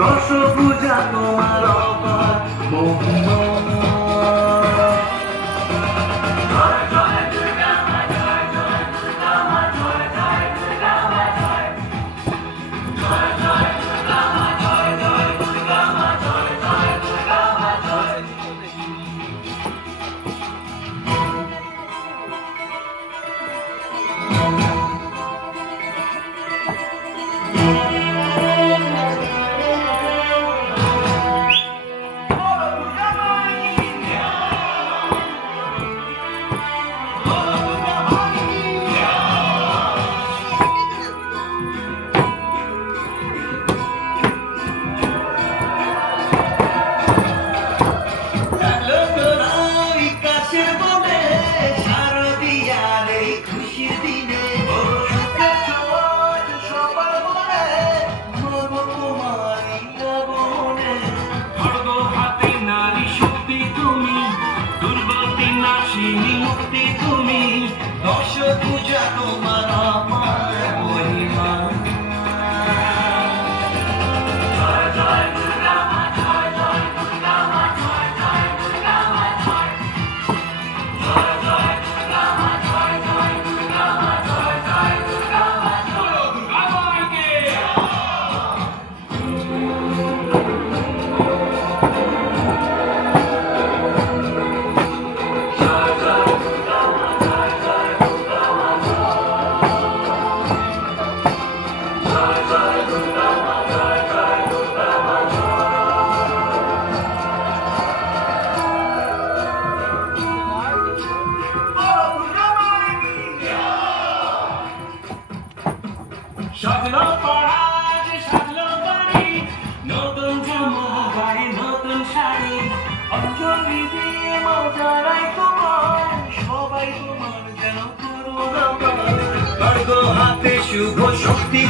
দশভুজা তোমার অপার মহিমা। দশভুজা তোমার অপার মহিমা। জয় জয় দুর্গা মা, জয় জয় দুর্গা মা, জয় জয় দুর্গা মা, জয় জয় জয় দুর্গা মা, জয় জয় দুর্গা মা, জয় জয় দুর্গা মা, জয় দুর্গা মাকে। সাজলো পরাজ সাজলো বাড়ি, নতুন জামা গায়ে নতুন শাড়ি, অঞ্জলি দিয়ে মজারাই তোমার, সবাই তোমার যেন করুণা পায়। খড়গ হাতে শুভ শক্তি।